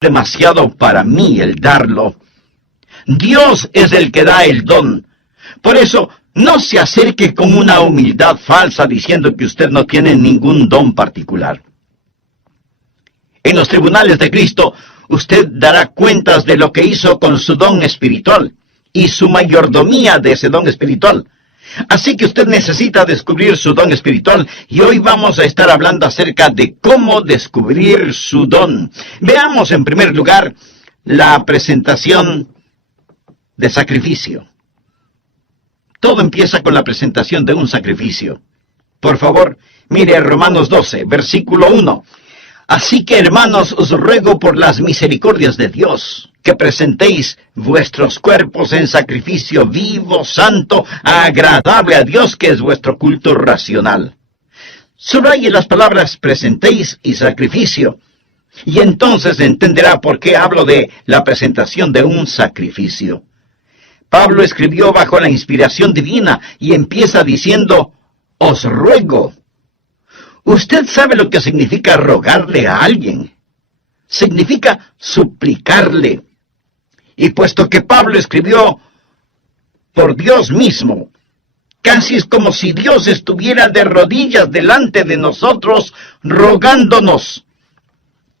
demasiado para mí el darlo. Dios es el que da el don. Por eso, no se acerque con una humildad falsa diciendo que usted no tiene ningún don particular. En los tribunales de Cristo, usted dará cuentas de lo que hizo con su don espiritual y su mayordomía de ese don espiritual. Así que usted necesita descubrir su don espiritual y hoy vamos a estar hablando acerca de cómo descubrir su don. Veamos en primer lugar la presentación de sacrificio. Todo empieza con la presentación de un sacrificio. Por favor, mire Romanos 12, versículo 1. Así que, hermanos, os ruego por las misericordias de Dios, que presentéis vuestros cuerpos en sacrificio vivo, santo, agradable a Dios, que es vuestro culto racional. Subraye las palabras presentéis y sacrificio, y entonces entenderá por qué hablo de la presentación de un sacrificio. Pablo escribió bajo la inspiración divina y empieza diciendo, os ruego. Usted sabe lo que significa rogarle a alguien. Significa suplicarle. Y puesto que Pablo escribió por Dios mismo, casi es como si Dios estuviera de rodillas delante de nosotros, rogándonos.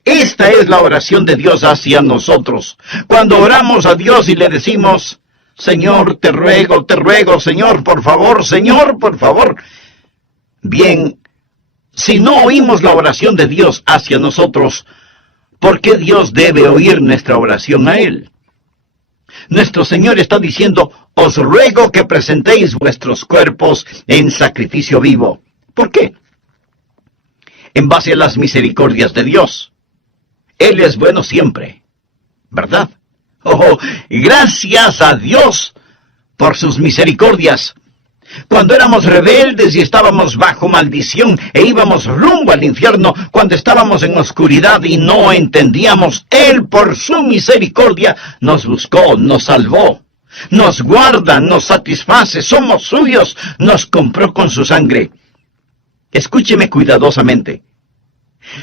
Esta es la oración de Dios hacia nosotros. Cuando oramos a Dios y le decimos, Señor, te ruego, Señor, por favor. Bien, si no oímos la oración de Dios hacia nosotros, ¿por qué Dios debe oír nuestra oración a Él? Nuestro Señor está diciendo, os ruego que presentéis vuestros cuerpos en sacrificio vivo. ¿Por qué? En base a las misericordias de Dios. Él es bueno siempre, ¿verdad? Oh, gracias a Dios por sus misericordias. Cuando éramos rebeldes y estábamos bajo maldición e íbamos rumbo al infierno, cuando estábamos en oscuridad y no entendíamos, Él por su misericordia nos buscó, nos salvó, nos guarda, nos satisface, somos suyos, nos compró con su sangre. Escúcheme cuidadosamente.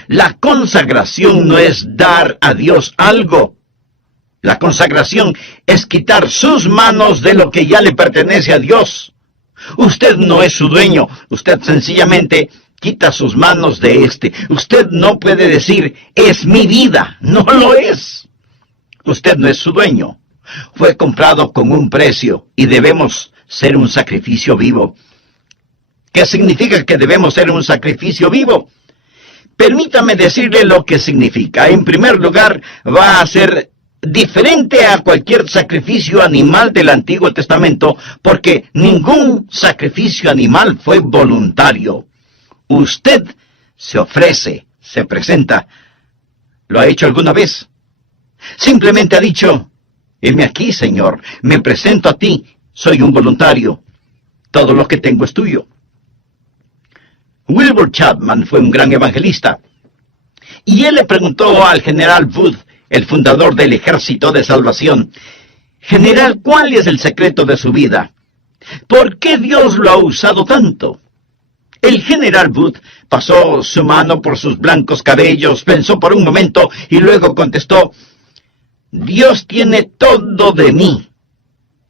La consagración no es dar a Dios algo. La consagración es quitar sus manos de lo que ya le pertenece a Dios. Usted no es su dueño, usted sencillamente quita sus manos de éste. Usted no puede decir, es mi vida, no lo es. Usted no es su dueño. Fue comprado con un precio y debemos ser un sacrificio vivo. ¿Qué significa que debemos ser un sacrificio vivo? Permítame decirle lo que significa. En primer lugar, va a ser diferente a cualquier sacrificio animal del Antiguo Testamento, porque ningún sacrificio animal fue voluntario. Usted se ofrece, se presenta. ¿Lo ha hecho alguna vez? Simplemente ha dicho, heme aquí, Señor, me presento a ti, soy un voluntario. Todo lo que tengo es tuyo. Wilbur Chapman fue un gran evangelista, y él le preguntó al general Wood, el fundador del Ejército de Salvación, General, ¿cuál es el secreto de su vida? ¿Por qué Dios lo ha usado tanto? El general Wood pasó su mano por sus blancos cabellos, pensó por un momento y luego contestó, Dios tiene todo de mí.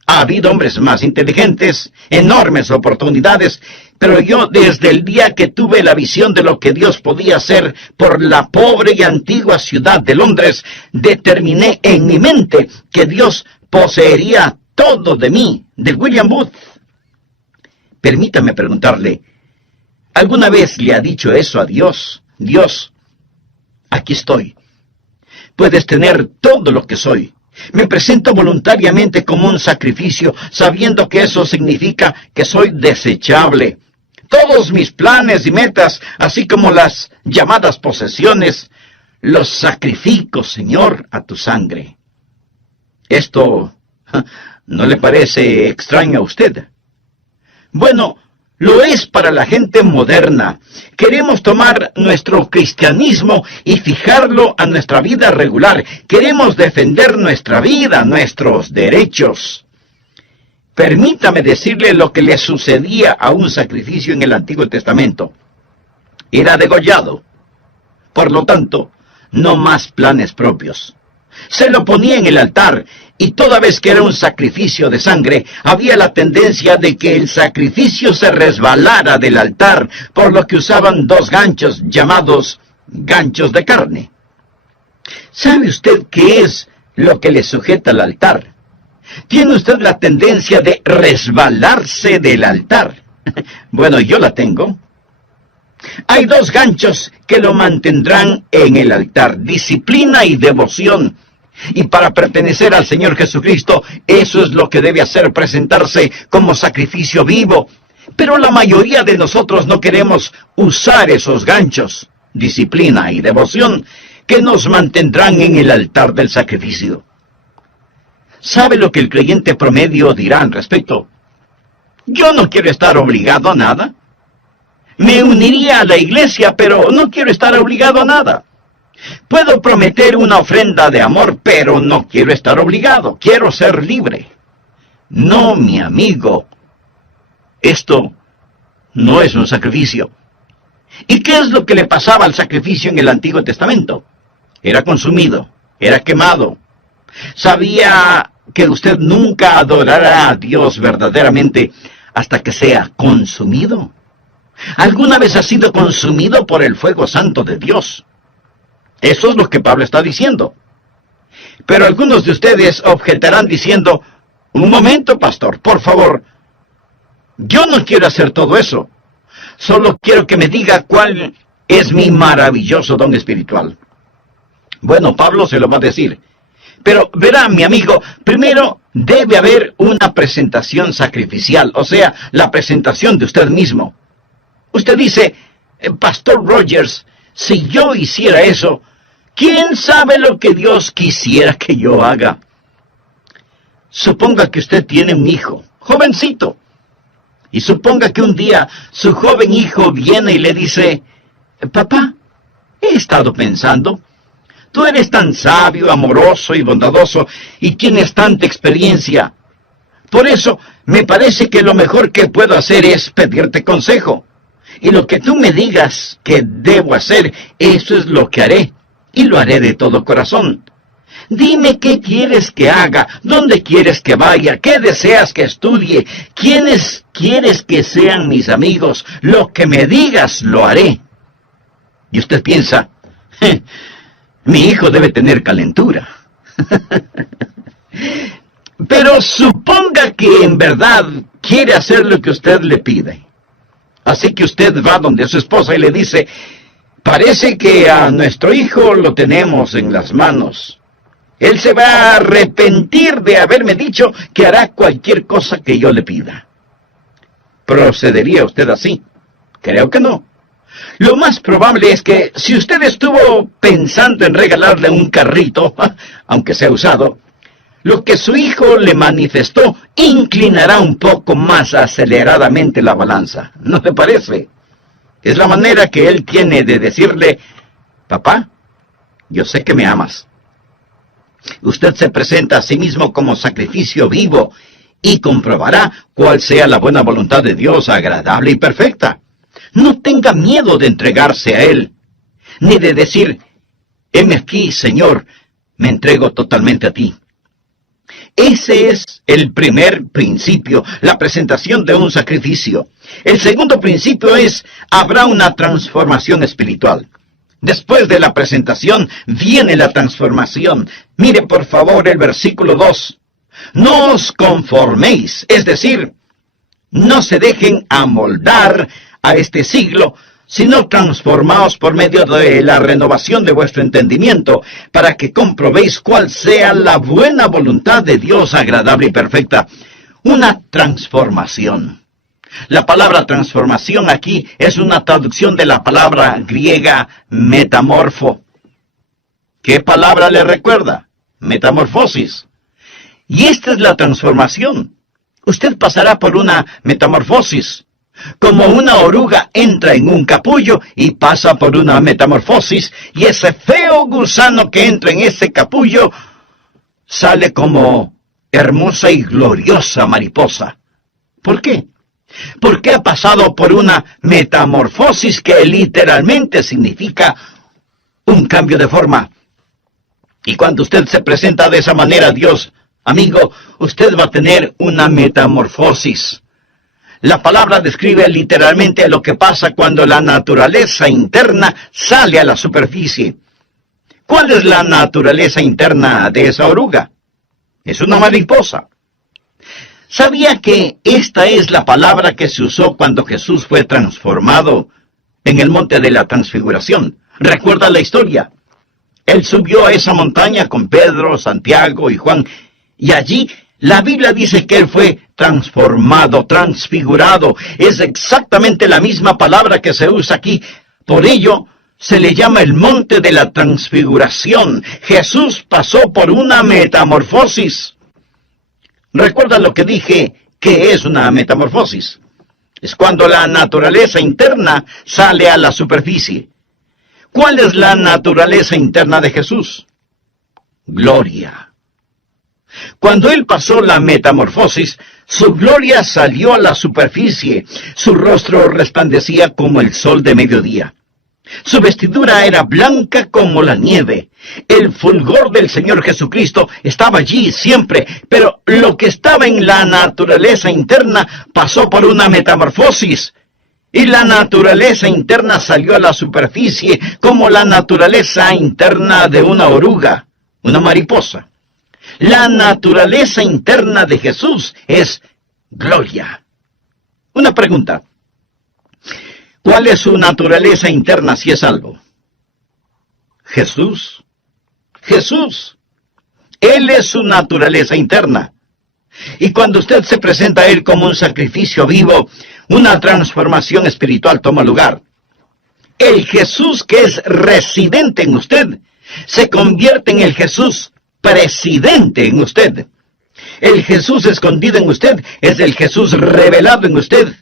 Ha habido hombres más inteligentes, enormes oportunidades, pero yo desde el día que tuve la visión de lo que Dios podía hacer por la pobre y antigua ciudad de Londres, determiné en mi mente que Dios poseería todo de mí, de William Booth. Permítame preguntarle, ¿alguna vez le ha dicho eso a Dios? Dios, aquí estoy. Puedes tener todo lo que soy. Me presento voluntariamente como un sacrificio, sabiendo que eso significa que soy desechable. Todos mis planes y metas, así como las llamadas posesiones, los sacrifico, Señor, a tu sangre. ¿Esto no le parece extraño a usted? Bueno, lo es para la gente moderna. Queremos tomar nuestro cristianismo y fijarlo a nuestra vida regular. Queremos defender nuestra vida, nuestros derechos. Permítame decirle lo que le sucedía a un sacrificio en el Antiguo Testamento. Era degollado. Por lo tanto, no más planes propios. Se lo ponía en el altar, y toda vez que era un sacrificio de sangre, había la tendencia de que el sacrificio se resbalara del altar, por lo que usaban dos ganchos llamados ganchos de carne. ¿Sabe usted qué es lo que le sujeta al altar? ¿Tiene usted la tendencia de resbalarse del altar? Bueno, yo la tengo. Hay dos ganchos que lo mantendrán en el altar: disciplina y devoción. Y para pertenecer al Señor Jesucristo, eso es lo que debe hacer, presentarse como sacrificio vivo. Pero la mayoría de nosotros no queremos usar esos ganchos, disciplina y devoción, que nos mantendrán en el altar del sacrificio. ¿Sabe lo que el creyente promedio dirá al respecto? Yo no quiero estar obligado a nada. Me uniría a la iglesia, pero no quiero estar obligado a nada. Puedo prometer una ofrenda de amor, pero no quiero estar obligado. Quiero ser libre. No, mi amigo. Esto no es un sacrificio. ¿Y qué es lo que le pasaba al sacrificio en el Antiguo Testamento? Era consumido, era quemado. ¿Sabía que usted nunca adorará a Dios verdaderamente hasta que sea consumido? ¿Alguna vez ha sido consumido por el fuego santo de Dios? Eso es lo que Pablo está diciendo. Pero algunos de ustedes objetarán diciendo: un momento, pastor, por favor. Yo no quiero hacer todo eso. Solo quiero que me diga cuál es mi maravilloso don espiritual. Bueno, Pablo se lo va a decir. Pero verá, mi amigo, primero debe haber una presentación sacrificial, o sea, la presentación de usted mismo. Usted dice: Pastor Rogers, si yo hiciera eso, ¿quién sabe lo que Dios quisiera que yo haga? Suponga que usted tiene un hijo, jovencito, y suponga que un día su joven hijo viene y le dice: papá, he estado pensando, tú eres tan sabio, amoroso y bondadoso, y tienes tanta experiencia. Por eso, me parece que lo mejor que puedo hacer es pedirte consejo. Y lo que tú me digas que debo hacer, eso es lo que haré. Y lo haré de todo corazón. Dime qué quieres que haga, dónde quieres que vaya, qué deseas que estudie, quiénes quieres que sean mis amigos. Lo que me digas, lo haré. Y usted piensa: mi hijo debe tener calentura. Pero suponga que en verdad quiere hacer lo que usted le pide. Así que usted va donde su esposa y le dice: parece que a nuestro hijo lo tenemos en las manos. Él se va a arrepentir de haberme dicho que hará cualquier cosa que yo le pida. ¿Procedería usted así? Creo que no. Lo más probable es que si usted estuvo pensando en regalarle un carrito, aunque sea usado, lo que su hijo le manifestó inclinará un poco más aceleradamente la balanza. ¿No te parece? Es la manera que él tiene de decirle: papá, yo sé que me amas. Usted se presenta a sí mismo como sacrificio vivo y comprobará cuál sea la buena voluntad de Dios, agradable y perfecta. No tenga miedo de entregarse a Él, ni de decir: heme aquí, Señor, me entrego totalmente a ti. Ese es el primer principio, la presentación de un sacrificio. El segundo principio es: habrá una transformación espiritual. Después de la presentación viene la transformación. Mire por favor el versículo 2. No os conforméis, es decir, no se dejen amoldar a este siglo, sino transformaos por medio de la renovación de vuestro entendimiento, para que comprobéis cuál sea la buena voluntad de Dios, agradable y perfecta. Una transformación. La palabra transformación aquí es una traducción de la palabra griega metamorfo. ¿Qué palabra le recuerda? Metamorfosis. Y esta es la transformación. Usted pasará por una metamorfosis. Como una oruga entra en un capullo y pasa por una metamorfosis, y ese feo gusano que entra en ese capullo sale como hermosa y gloriosa mariposa. ¿Por qué? Porque ha pasado por una metamorfosis que literalmente significa un cambio de forma. Y cuando usted se presenta de esa manera a Dios, amigo, usted va a tener una metamorfosis. La palabra describe literalmente lo que pasa cuando la naturaleza interna sale a la superficie. ¿Cuál es la naturaleza interna de esa oruga? Es una mariposa. ¿Sabía que esta es la palabra que se usó cuando Jesús fue transformado en el monte de la transfiguración? ¿Recuerda la historia? Él subió a esa montaña con Pedro, Santiago y Juan, y allí la Biblia dice que él fue transformado, transfigurado. Es exactamente la misma palabra que se usa aquí. Por ello, se le llama el monte de la transfiguración. Jesús pasó por una metamorfosis. ¿Recuerda lo que dije? ¿Qué es una metamorfosis? Es cuando la naturaleza interna sale a la superficie. ¿Cuál es la naturaleza interna de Jesús? Gloria. Cuando él pasó la metamorfosis, su gloria salió a la superficie. Su rostro resplandecía como el sol de mediodía. Su vestidura era blanca como la nieve. El fulgor del Señor Jesucristo estaba allí siempre, pero lo que estaba en la naturaleza interna pasó por una metamorfosis. Y la naturaleza interna salió a la superficie como la naturaleza interna de una oruga, una mariposa. La naturaleza interna de Jesús es gloria. Una pregunta. ¿Cuál es su naturaleza interna si es salvo? Jesús. Jesús. Él es su naturaleza interna. Y cuando usted se presenta a Él como un sacrificio vivo, una transformación espiritual toma lugar. El Jesús que es residente en usted se convierte en el Jesús presidente en usted. El Jesús escondido en usted es el Jesús revelado en usted.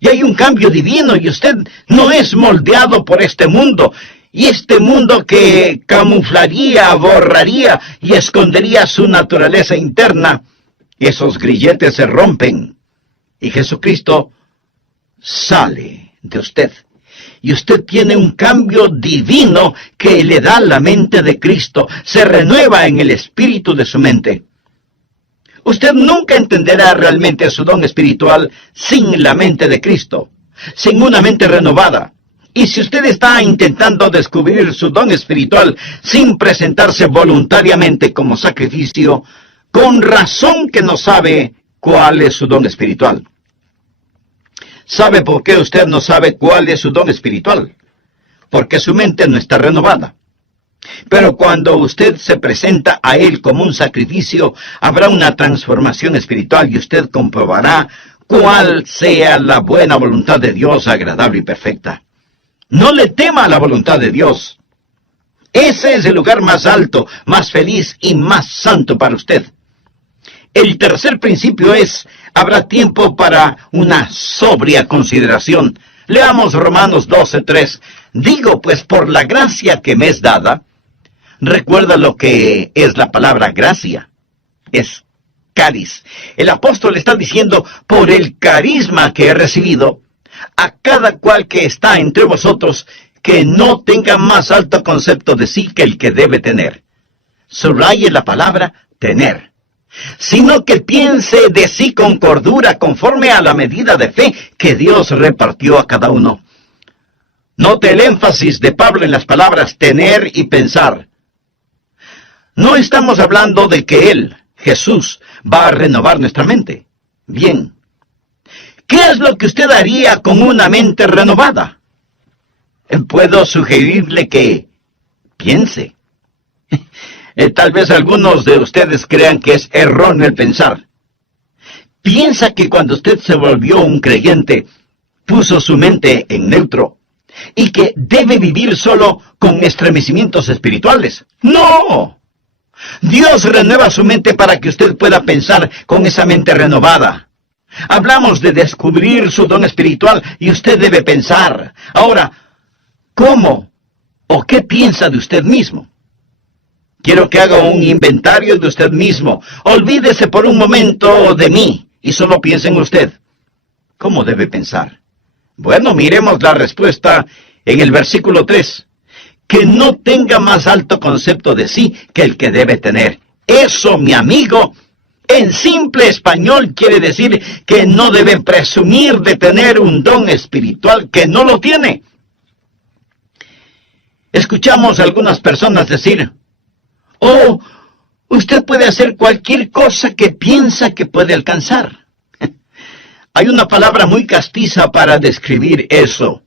Y hay un cambio divino y usted no es moldeado por este mundo. Y este mundo que camuflaría, borraría y escondería su naturaleza interna, esos grilletes se rompen. Y Jesucristo sale de usted. Y usted tiene un cambio divino que le da la mente de Cristo. Se renueva en el espíritu de su mente. Usted nunca entenderá realmente su don espiritual sin la mente de Cristo, sin una mente renovada. Y si usted está intentando descubrir su don espiritual sin presentarse voluntariamente como sacrificio, con razón que no sabe cuál es su don espiritual. ¿Sabe por qué usted no sabe cuál es su don espiritual? Porque su mente no está renovada. Pero cuando usted se presenta a Él como un sacrificio, habrá una transformación espiritual y usted comprobará cuál sea la buena voluntad de Dios, agradable y perfecta. No le tema a la voluntad de Dios. Ese es el lugar más alto, más feliz y más santo para usted. El tercer principio es, habrá tiempo para una sobria consideración. Leamos Romanos 12:3. Digo, pues, por la gracia que me es dada. Recuerda lo que es la palabra gracia. Es cáliz. El apóstol está diciendo, por el carisma que he recibido, a cada cual que está entre vosotros, que no tenga más alto concepto de sí que el que debe tener. Subraye la palabra tener. Sino que piense de sí con cordura, conforme a la medida de fe que Dios repartió a cada uno. Note el énfasis de Pablo en las palabras tener y pensar. No estamos hablando de que Él, Jesús, va a renovar nuestra mente. Bien. ¿Qué es lo que usted haría con una mente renovada? Puedo sugerirle que piense. Tal vez algunos de ustedes crean que es erróneo el pensar. Piensa que cuando usted se volvió un creyente, puso su mente en neutro y que debe vivir solo con estremecimientos espirituales. ¡No! Dios renueva su mente para que usted pueda pensar con esa mente renovada. Hablamos de descubrir su don espiritual y usted debe pensar. Ahora, ¿cómo o qué piensa de usted mismo? Quiero que haga un inventario de usted mismo. Olvídese por un momento de mí y solo piense en usted. ¿Cómo debe pensar? Bueno, miremos la respuesta en el versículo 3. que no tenga más alto concepto de sí que el que debe tener. Eso, mi amigo, en simple español quiere decir que no debe presumir de tener un don espiritual que no lo tiene. Escuchamos a algunas personas decir, oh, usted puede hacer cualquier cosa que piensa que puede alcanzar. Hay una palabra muy castiza para describir eso.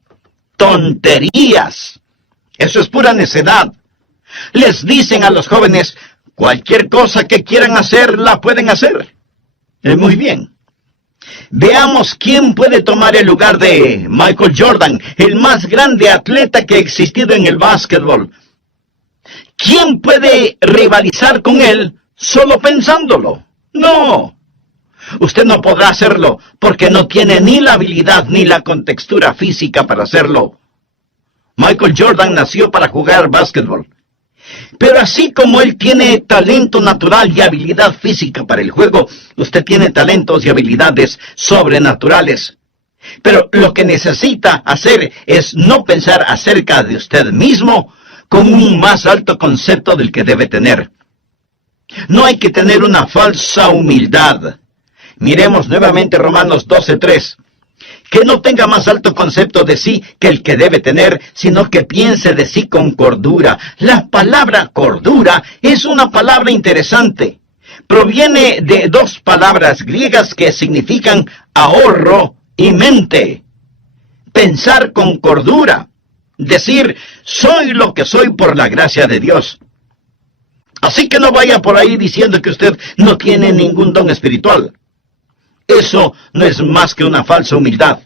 Tonterías. Eso es pura necedad. Les dicen a los jóvenes, cualquier cosa que quieran hacer, la pueden hacer. Muy bien. Veamos quién puede tomar el lugar de Michael Jordan, el más grande atleta que ha existido en el básquetbol. ¿Quién puede rivalizar con él solo pensándolo? No. Usted no podrá hacerlo porque no tiene ni la habilidad ni la contextura física para hacerlo. Michael Jordan nació para jugar básquetbol. Pero así como él tiene talento natural y habilidad física para el juego, usted tiene talentos y habilidades sobrenaturales. Pero lo que necesita hacer es no pensar acerca de usted mismo con un más alto concepto del que debe tener. No hay que tener una falsa humildad. Miremos nuevamente Romanos 12:3. Que no tenga más alto concepto de sí que el que debe tener, sino que piense de sí con cordura. La palabra cordura es una palabra interesante. Proviene de dos palabras griegas que significan ahorro y mente. Pensar con cordura. Decir, soy lo que soy por la gracia de Dios. Así que no vaya por ahí diciendo que usted no tiene ningún don espiritual. Eso no es más que una falsa humildad.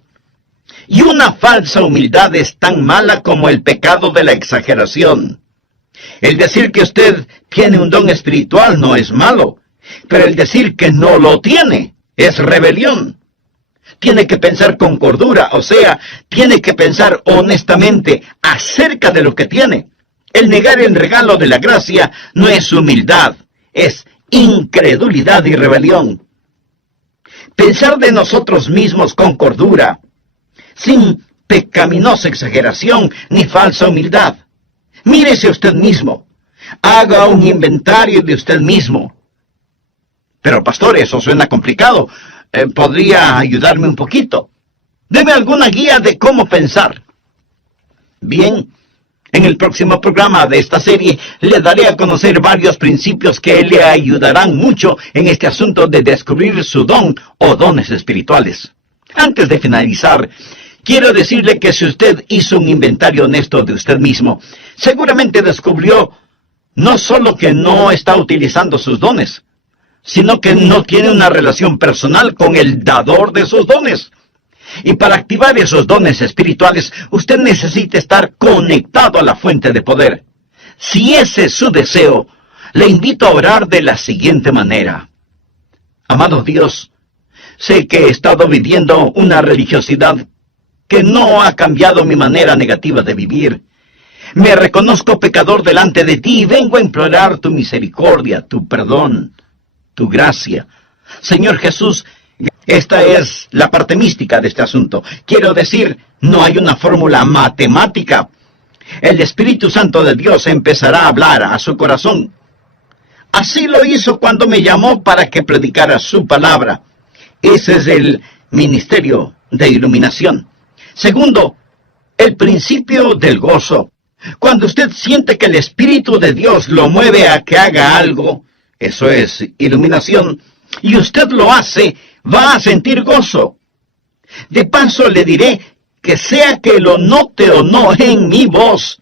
Y una falsa humildad es tan mala como el pecado de la exageración. El decir que usted tiene un don espiritual no es malo, pero el decir que no lo tiene es rebelión. Tiene que pensar con cordura, o sea, tiene que pensar honestamente acerca de lo que tiene. El negar el regalo de la gracia no es humildad, es incredulidad y rebelión. Pensar de nosotros mismos con cordura, sin pecaminosa exageración ni falsa humildad. Mírese usted mismo. Haga un inventario de usted mismo. Pero pastor, eso suena complicado. ¿Podría ayudarme un poquito? Deme alguna guía de cómo pensar. Bien, en el próximo programa de esta serie le daré a conocer varios principios que le ayudarán mucho en este asunto de descubrir su don o dones espirituales. Antes de finalizar, quiero decirle que si usted hizo un inventario honesto de usted mismo, seguramente descubrió no solo que no está utilizando sus dones, sino que no tiene una relación personal con el dador de sus dones. Y para activar esos dones espirituales, usted necesita estar conectado a la fuente de poder. Si ese es su deseo, le invito a orar de la siguiente manera. Amado Dios, sé que he estado viviendo una religiosidad que no ha cambiado mi manera negativa de vivir. Me reconozco pecador delante de ti y vengo a implorar tu misericordia, tu perdón, tu gracia. Señor Jesús, esta es la parte mística de este asunto. Quiero decir, no hay una fórmula matemática. El Espíritu Santo de Dios empezará a hablar a su corazón. Así lo hizo cuando me llamó para que predicara su palabra. Ese es el ministerio de iluminación. Segundo, el principio del gozo. Cuando usted siente que el Espíritu de Dios lo mueve a que haga algo, eso es iluminación, y usted lo hace, va a sentir gozo. De paso le diré que sea que lo note o no en mi voz,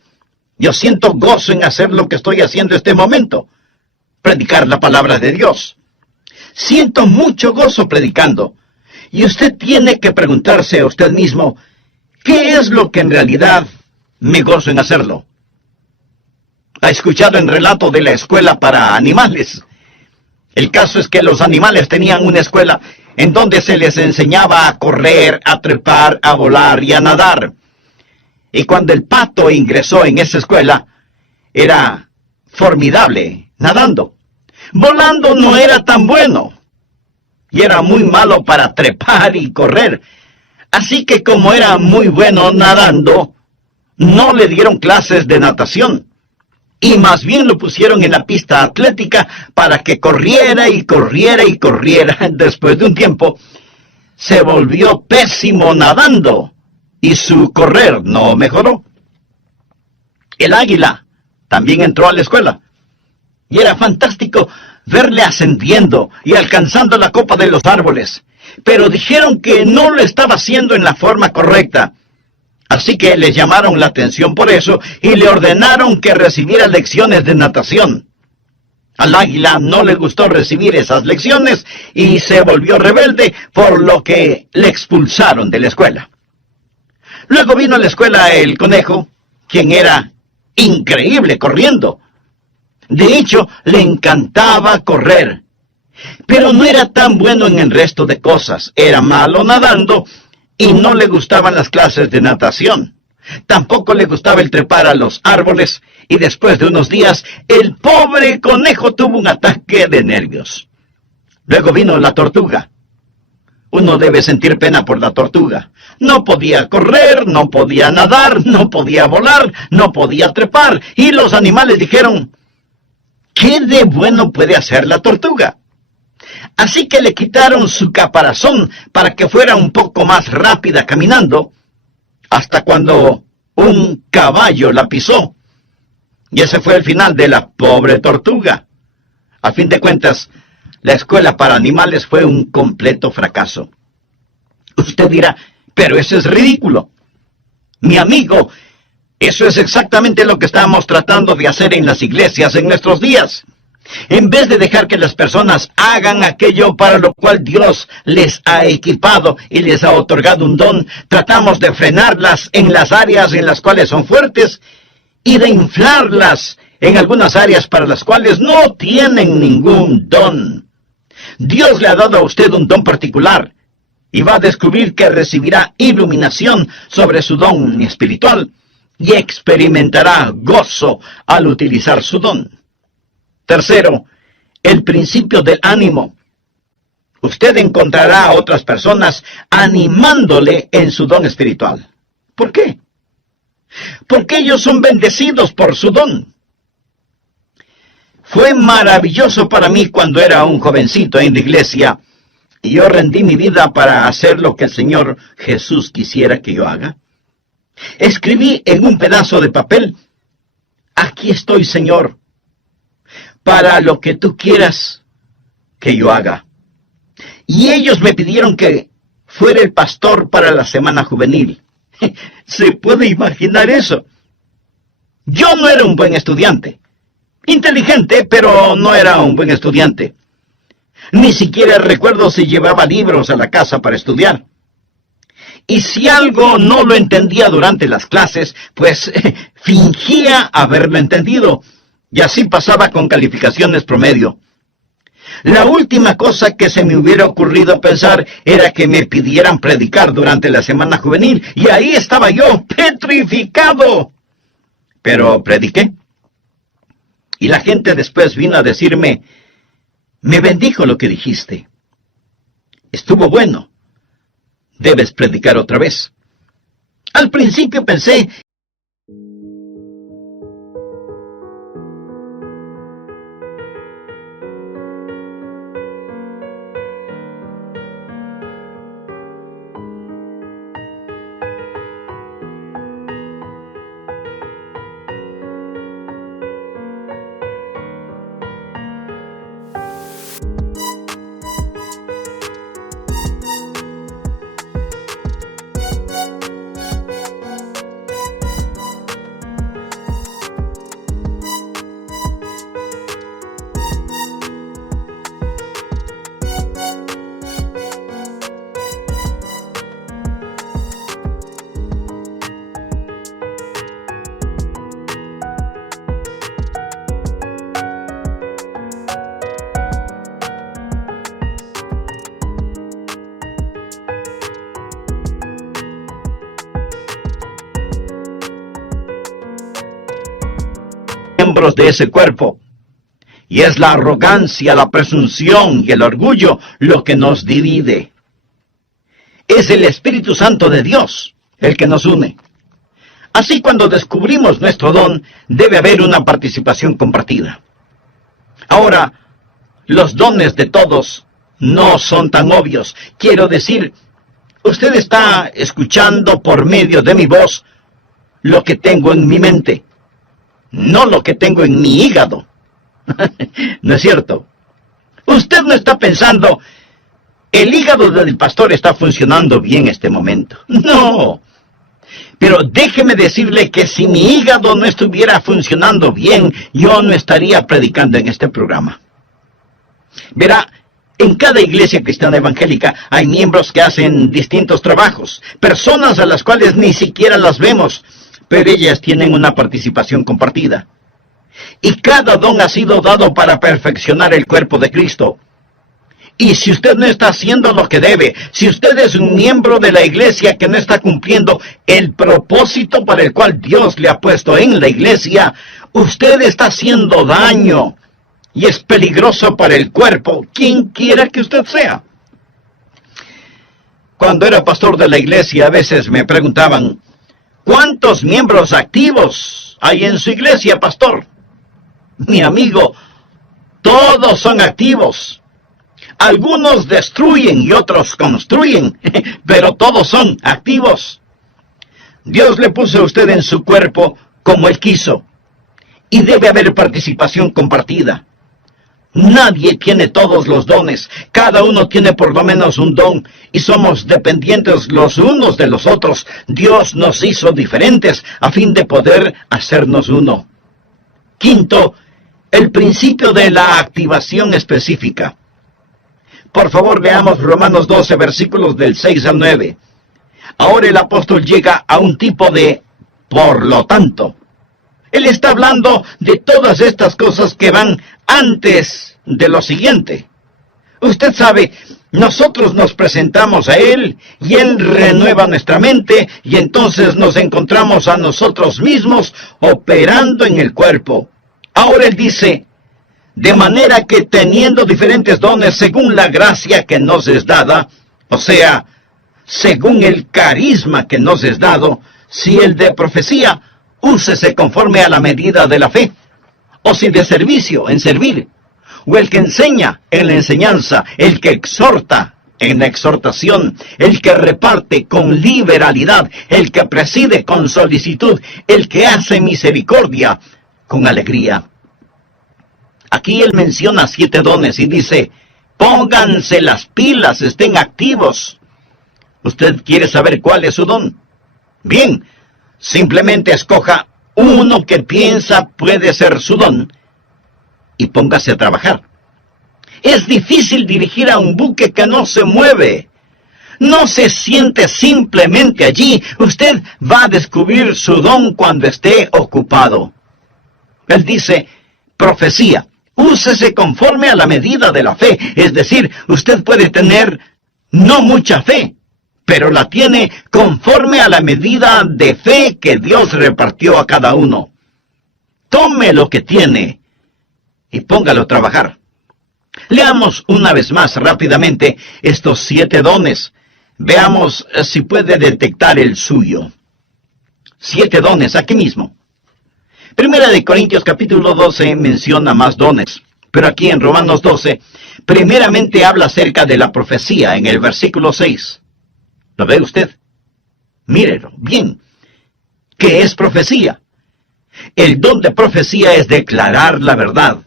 yo siento gozo en hacer lo que estoy haciendo en este momento, predicar la palabra de Dios. Siento mucho gozo predicando, y usted tiene que preguntarse a usted mismo, ¿qué es lo que en realidad me gozo en hacerlo? ¿Ha escuchado el relato de la escuela para animales? El caso es que los animales tenían una escuela en donde se les enseñaba a correr, a trepar, a volar y a nadar. Y cuando el pato ingresó en esa escuela, era formidable nadando. Volando no era tan bueno. Y era muy malo para trepar y correr. Así que como era muy bueno nadando, no le dieron clases de natación, y más bien lo pusieron en la pista atlética para que corriera y corriera y corriera. Después de un tiempo, se volvió pésimo nadando, y su correr no mejoró. El águila también entró a la escuela, y era fantástico verle ascendiendo y alcanzando la copa de los árboles, pero dijeron que no lo estaba haciendo en la forma correcta. Así que le llamaron la atención por eso y le ordenaron que recibiera lecciones de natación. Al águila no le gustó recibir esas lecciones y se volvió rebelde, por lo que le expulsaron de la escuela. Luego vino a la escuela el conejo, quien era increíble corriendo. De hecho, le encantaba correr, pero no era tan bueno en el resto de cosas. Era malo nadando y no le gustaban las clases de natación. Tampoco le gustaba el trepar a los árboles, y después de unos días, el pobre conejo tuvo un ataque de nervios. Luego vino la tortuga. Uno debe sentir pena por la tortuga. No podía correr, no podía nadar, no podía volar, no podía trepar, y los animales dijeron: ¿qué de bueno puede hacer la tortuga? Así que le quitaron su caparazón para que fuera un poco más rápida caminando, hasta cuando un caballo la pisó. Y ese fue el final de la pobre tortuga. A fin de cuentas, la escuela para animales fue un completo fracaso. Usted dirá: pero eso es ridículo. Mi amigo, eso es exactamente lo que estamos tratando de hacer en las iglesias en nuestros días. En vez de dejar que las personas hagan aquello para lo cual Dios les ha equipado y les ha otorgado un don, tratamos de frenarlas en las áreas en las cuales son fuertes y de inflarlas en algunas áreas para las cuales no tienen ningún don. Dios le ha dado a usted un don particular y va a descubrir que recibirá iluminación sobre su don espiritual y experimentará gozo al utilizar su don. Tercero, el principio del ánimo. Usted encontrará a otras personas animándole en su don espiritual. ¿Por qué? Porque ellos son bendecidos por su don. Fue maravilloso para mí cuando era un jovencito en la iglesia y yo rendí mi vida para hacer lo que el Señor Jesús quisiera que yo haga. Escribí en un pedazo de papel: aquí estoy, Señor, para lo que tú quieras que yo haga. Y ellos me pidieron que fuera el pastor para la semana juvenil. ¿Se puede imaginar eso? Yo no era un buen estudiante. Inteligente, pero no era un buen estudiante. Ni siquiera recuerdo si llevaba libros a la casa para estudiar. Y si algo no lo entendía durante las clases, pues fingía haberlo entendido. Y así pasaba con calificaciones promedio. La última cosa que se me hubiera ocurrido pensar era que me pidieran predicar durante la semana juvenil. Y ahí estaba yo, petrificado. Pero prediqué. Y la gente después vino a decirme: me bendijo lo que dijiste. Estuvo bueno. Debes predicar otra vez. Al principio pensé: miembros de ese cuerpo. Y es la arrogancia, la presunción y el orgullo lo que nos divide. Es el Espíritu Santo de Dios el que nos une. Así, cuando descubrimos nuestro don, debe haber una participación compartida. Ahora, los dones de todos no son tan obvios. Quiero decir, usted está escuchando por medio de mi voz lo que tengo en mi mente, no lo que tengo en mi hígado. ¿No es cierto? Usted no está pensando, el hígado del pastor está funcionando bien en este momento. No. Pero déjeme decirle que si mi hígado no estuviera funcionando bien, yo no estaría predicando en este programa. Verá, en cada iglesia cristiana evangélica hay miembros que hacen distintos trabajos, personas a las cuales ni siquiera las vemos, pero ellas tienen una participación compartida. Y cada don ha sido dado para perfeccionar el cuerpo de Cristo. Y si usted no está haciendo lo que debe, si usted es un miembro de la iglesia que no está cumpliendo el propósito para el cual Dios le ha puesto en la iglesia, usted está haciendo daño y es peligroso para el cuerpo, quien quiera que usted sea. Cuando era pastor de la iglesia, a veces me preguntaban, ¿cuántos miembros activos hay en su iglesia, pastor? Mi amigo, todos son activos. Algunos destruyen y otros construyen, pero todos son activos. Dios le puso a usted en su cuerpo como Él quiso, y debe haber participación compartida. Nadie tiene todos los dones, cada uno tiene por lo menos un don, y somos dependientes los unos de los otros. Dios nos hizo diferentes a fin de poder hacernos uno. Quinto, el principio de la activación específica. Por favor, veamos Romanos 12, versículos del 6 al 9. Ahora el apóstol llega a un tipo de por lo tanto. Él está hablando de todas estas cosas que van antes de lo siguiente. Usted sabe, nosotros nos presentamos a Él y Él renueva nuestra mente y entonces nos encontramos a nosotros mismos operando en el cuerpo. Ahora Él dice, de manera que teniendo diferentes dones según la gracia que nos es dada, o sea, según el carisma que nos es dado, si el de profecía, úsese conforme a la medida de la fe, o si de servicio, en servir, o el que enseña, en la enseñanza, el que exhorta, en la exhortación, el que reparte con liberalidad, el que preside con solicitud, el que hace misericordia con alegría. Aquí él menciona 7 dones y dice, pónganse las pilas, estén activos. ¿Usted quiere saber cuál es su don? Bien, simplemente escoja uno que piensa puede ser su don y póngase a trabajar. Es difícil dirigir a un buque que no se mueve. No se siente simplemente allí. Usted va a descubrir su don cuando esté ocupado. Él dice, profecía. Úsese conforme a la medida de la fe. Es decir, usted puede tener no mucha fe, pero la tiene conforme a la medida de fe que Dios repartió a cada uno. Tome lo que tiene y póngalo a trabajar. Leamos una vez más rápidamente estos 7 dones. Veamos si puede detectar el suyo. 7 dones aquí mismo. Primera de Corintios capítulo 12 menciona más dones, pero aquí en Romanos 12, primeramente habla acerca de la profecía en el versículo 6. ¿Lo ve usted? Mírelo, bien. ¿Qué es profecía? El don de profecía es declarar la verdad.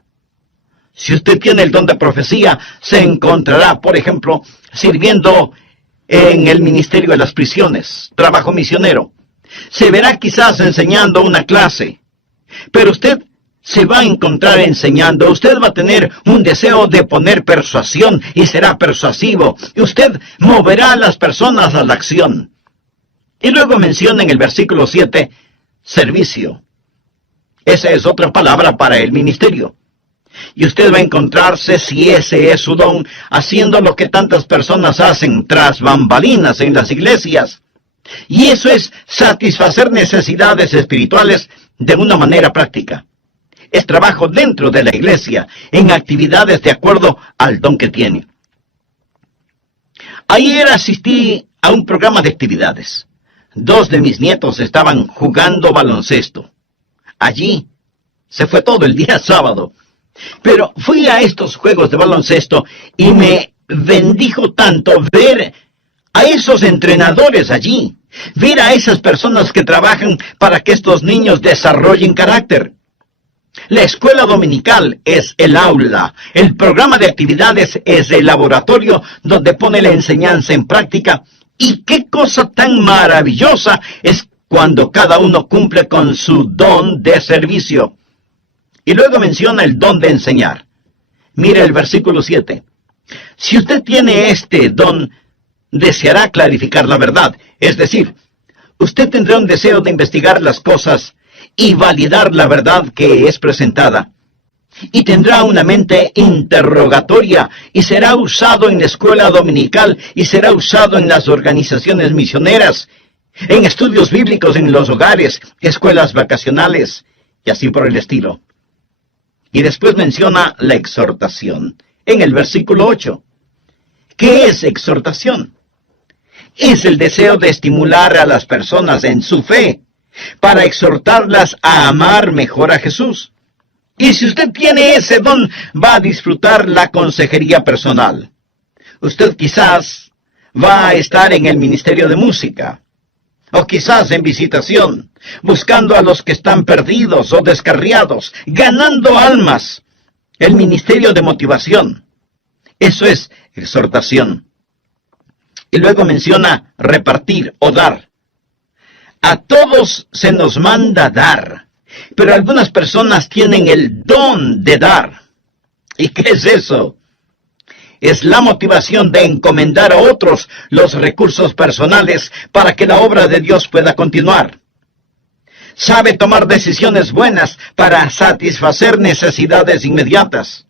Si usted tiene el don de profecía, se encontrará, por ejemplo, sirviendo en el ministerio de las prisiones, trabajo misionero. Se verá quizás enseñando una clase. Pero usted se va a encontrar enseñando, usted va a tener un deseo de poner persuasión y será persuasivo. Y usted moverá a las personas a la acción. Y luego menciona en el versículo 7, servicio. Esa es otra palabra para el ministerio. Y usted va a encontrarse, si ese es su don, haciendo lo que tantas personas hacen tras bambalinas en las iglesias. Y eso es satisfacer necesidades espirituales de una manera práctica. Es trabajo dentro de la iglesia, en actividades de acuerdo al don que tiene. Ayer asistí a un programa de actividades. 2 de mis nietos estaban jugando baloncesto. Allí se fue todo el día sábado. Pero fui a estos juegos de baloncesto y me bendijo tanto ver a esos entrenadores allí, ver a esas personas que trabajan para que estos niños desarrollen carácter. La escuela dominical es el aula, el programa de actividades es el laboratorio donde pone la enseñanza en práctica. Y qué cosa tan maravillosa es cuando cada uno cumple con su don de servicio. Y luego menciona el don de enseñar. Mire el versículo 7. Si usted tiene este don, deseará clarificar la verdad. Es decir, usted tendrá un deseo de investigar las cosas y validar la verdad que es presentada. Y tendrá una mente interrogatoria y será usado en la escuela dominical y será usado en las organizaciones misioneras, en estudios bíblicos en los hogares, escuelas vacacionales y así por el estilo. Y después menciona la exhortación en el versículo 8. ¿Qué es exhortación? Es el deseo de estimular a las personas en su fe, para exhortarlas a amar mejor a Jesús. Y si usted tiene ese don, va a disfrutar la consejería personal. Usted quizás va a estar en el ministerio de música, o quizás en visitación, buscando a los que están perdidos o descarriados, ganando almas. El ministerio de motivación. Eso es exhortación. Y luego menciona repartir o dar. A todos se nos manda dar, pero algunas personas tienen el don de dar. ¿Y qué es eso? Es la motivación de encomendar a otros los recursos personales para que la obra de Dios pueda continuar. Sabe tomar decisiones buenas para satisfacer necesidades inmediatas.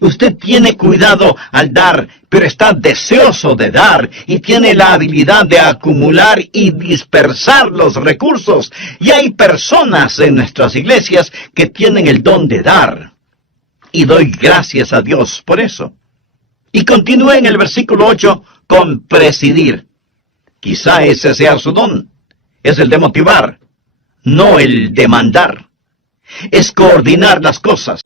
Usted tiene cuidado al dar, pero está deseoso de dar y tiene la habilidad de acumular y dispersar los recursos. Y hay personas en nuestras iglesias que tienen el don de dar. Y doy gracias a Dios por eso. Y continúa en el versículo 8 con presidir. Quizá ese sea su don. Es el de motivar, no el de mandar. Es coordinar las cosas.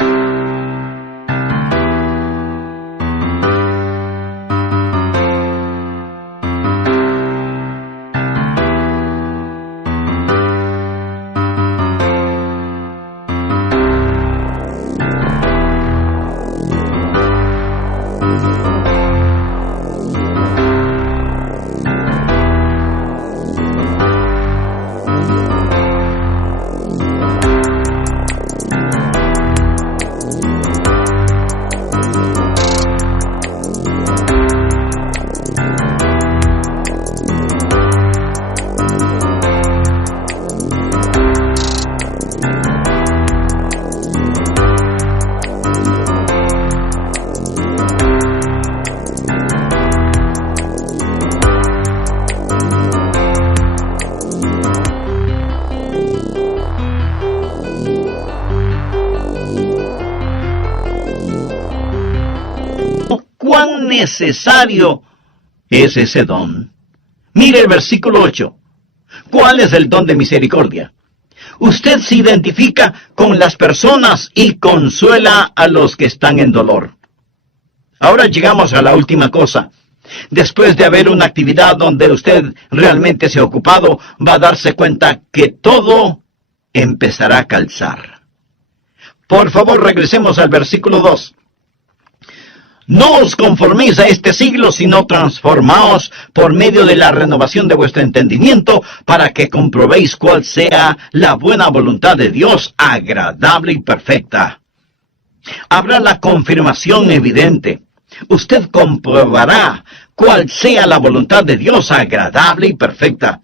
¿Cuán necesario es ese don? Mire el versículo 8. ¿Cuál es el don de misericordia? Usted se identifica con las personas y consuela a los que están en dolor. Ahora llegamos a la última cosa. Después de haber una actividad donde usted realmente se ha ocupado, va a darse cuenta que todo empezará a calzar. Por favor, regresemos al versículo 2. No os conforméis a este siglo, sino transformaos por medio de la renovación de vuestro entendimiento, para que comprobéis cuál sea la buena voluntad de Dios, agradable y perfecta. Habrá la confirmación evidente. Usted comprobará cuál sea la voluntad de Dios, agradable y perfecta.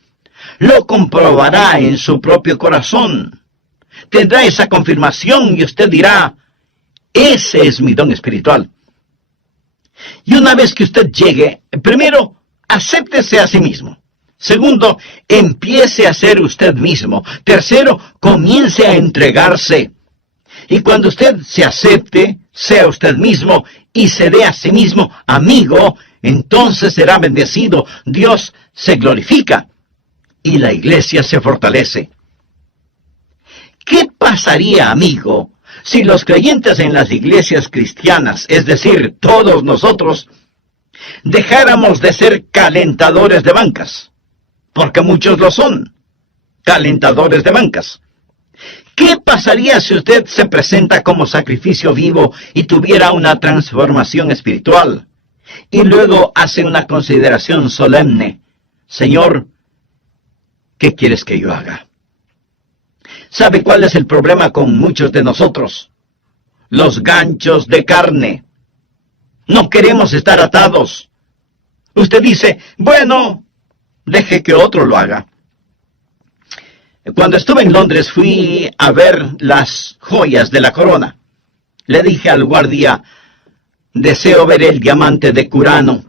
Lo comprobará en su propio corazón. Tendrá esa confirmación y usted dirá, ese es mi don espiritual. Y una vez que usted llegue, primero, acéptese a sí mismo. Segundo, empiece a ser usted mismo. Tercero, comience a entregarse. Y cuando usted se acepte, sea usted mismo y se dé a sí mismo amigo, entonces será bendecido. Dios se glorifica. y la iglesia se fortalece. ¿Qué pasaría, amigo, si los creyentes en las iglesias cristianas, es decir, todos nosotros, dejáramos de ser calentadores de bancas? Porque muchos lo son, calentadores de bancas. ¿Qué pasaría si usted se presenta como sacrificio vivo y tuviera una transformación espiritual? Y luego hace una consideración solemne. Señor, ¿qué quieres que yo haga? ¿Sabe cuál es el problema con muchos de nosotros? Los ganchos de carne. No queremos estar atados. Usted dice, bueno, deje que otro lo haga. Cuando estuve en Londres fui a ver las joyas de la corona. Le dije al guardia, deseo ver el diamante de Curano,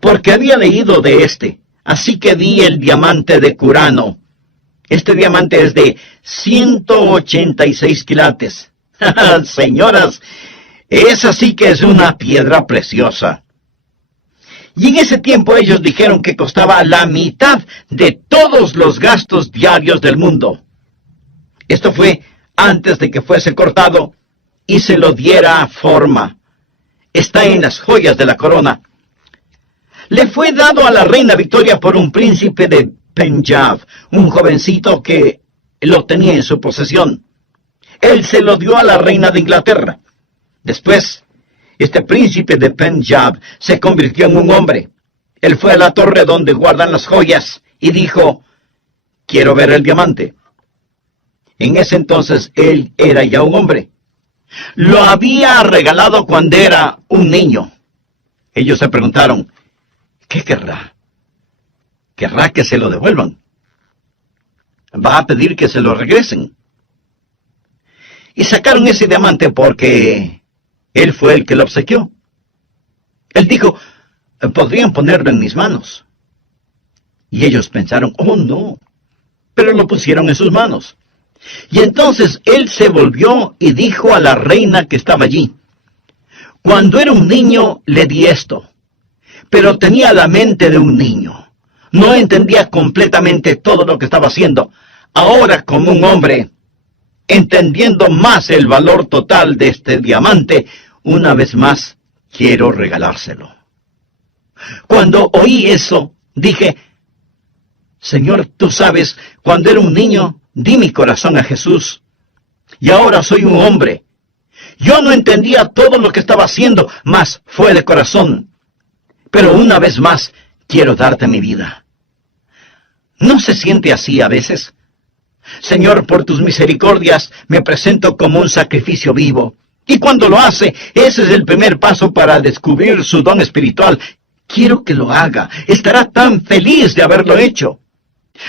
porque había leído de este, así que di el diamante de Curano. Este diamante es de 186 quilates. Señoras, esa sí que es una piedra preciosa. Y en ese tiempo ellos dijeron que costaba la mitad de todos los gastos diarios del mundo. Esto fue antes de que fuese cortado y se lo diera forma. Está en las joyas de la corona. Le fue dado a la reina Victoria por un príncipe de Punjab, un jovencito que lo tenía en su posesión. Él se lo dio a la reina de Inglaterra. Después, este príncipe de Punjab se convirtió en un hombre. Él fue a la torre donde guardan las joyas y dijo, quiero ver el diamante. En ese entonces él era ya un hombre. Lo había regalado cuando era un niño. Ellos se preguntaron, ¿qué querrá? ¿Querrá que se lo devuelvan? ¿Va a pedir que se lo regresen? Y sacaron ese diamante porque él fue el que lo obsequió. Él dijo, podrían ponerlo en mis manos. Y ellos pensaron, oh no, pero lo pusieron en sus manos. Y entonces él se volvió y dijo a la reina que estaba allí, cuando era un niño le di esto, pero tenía la mente de un niño. No entendía completamente todo lo que estaba haciendo. Ahora, como un hombre, entendiendo más el valor total de este diamante, una vez más quiero regalárselo. Cuando oí eso, dije, Señor, tú sabes, cuando era un niño, di mi corazón a Jesús. Y ahora soy un hombre. Yo no entendía todo lo que estaba haciendo, mas fue de corazón. Pero una vez más, quiero darte mi vida. ¿No se siente así a veces? Señor, por tus misericordias, me presento como un sacrificio vivo. Y cuando lo hace, ese es el primer paso para descubrir su don espiritual. Quiero que lo haga. Estará tan feliz de haberlo hecho.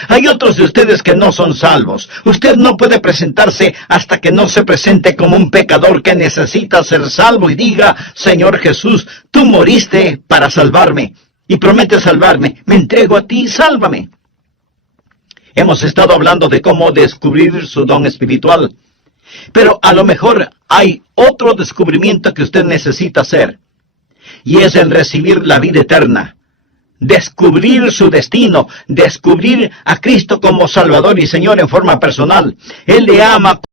Hay otros de ustedes que no son salvos. Usted no puede presentarse hasta que no se presente como un pecador que necesita ser salvo y diga, Señor Jesús, tú moriste para salvarme y prometes salvarme. Me entrego a ti, sálvame. Hemos estado hablando de cómo descubrir su don espiritual. Pero a lo mejor hay otro descubrimiento que usted necesita hacer. Y es el recibir la vida eterna. Descubrir su destino. Descubrir a Cristo como Salvador y Señor en forma personal. Él le ama